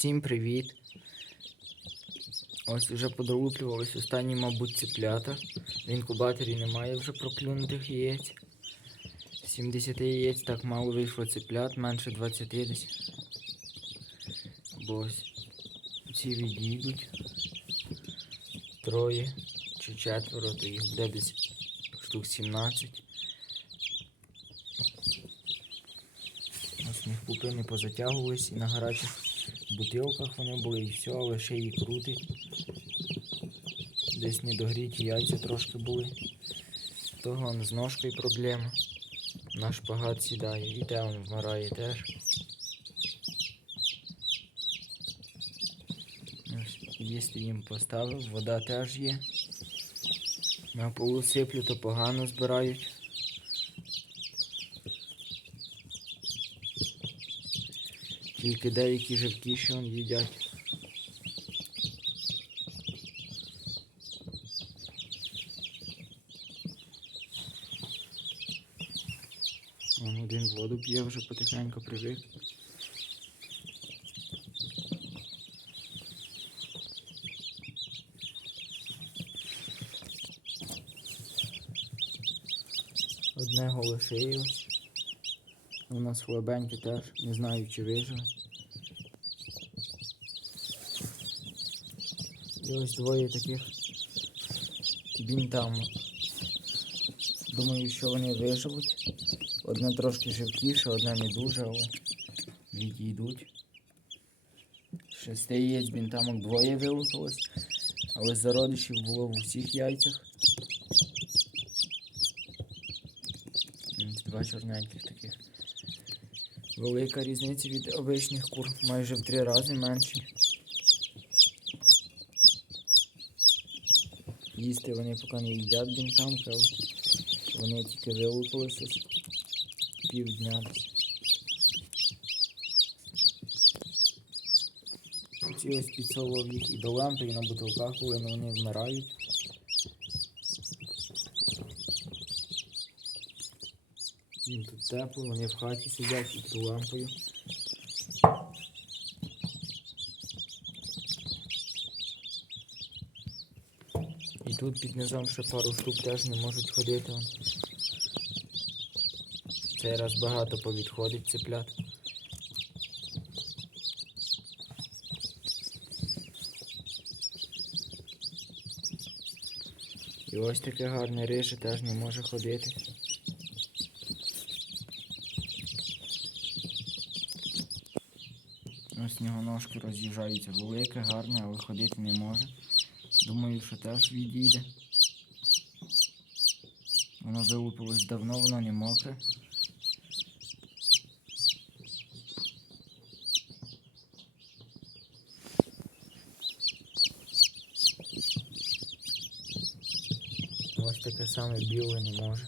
Всім привіт! Ось уже подолуплювались останні, мабуть, цеплята. В інкубаторі немає вже проклюнутих яєць. 70 яєць так мало вийшло цеплят, менше 20 десь. Бо ось ці відійдуть. Троє чи четверо, то їх буде десь штук 17. Ось них пупини позатягувались і на гарячих бутилках вони були і все, ще її крутить. Десь недогріті яйця трошки були. Того он з ножкою проблема. Наш шпагат сідає, і те він вмирає теж. Їсти їм поставив, вода теж є. На полу сиплю, то погано збирають. Тільки деякі живкіші он їдять. Вон один воду п'є вже потихеньку привик. Одне голошиїлось. У нас слабеньке теж, не знаю чи виживе. І ось двоє таких бінтамок. Думаю, що вони виживуть. Одне трошки живкіше, одне не дуже, але відійдуть. Шести яєць бінтамок двоє вилупилось, але зародишів було в усіх яйцях. Два чорненьких таких. Велика різниця від обичних кур, майже в три рази менші. Їсти вони поки не їдять бінтамки, але вони тільки вилупилися півдня. Ці ось підсовував їх і до лампи, і на бутилках, коли вони вмирають. Їм тут тепло, вони в хаті сидять під лампою. І тут під низом ще пару штук теж не можуть ходити. Цей раз багато повідходить цеплят. І ось таке гарне рише теж не може ходити. Ось нього ножки роз'їжджаються велике, гарне, але ходити не може. Думаю, що теж відійде. Воно вилупилось давно, воно не мокре. Ось таке саме біле не може.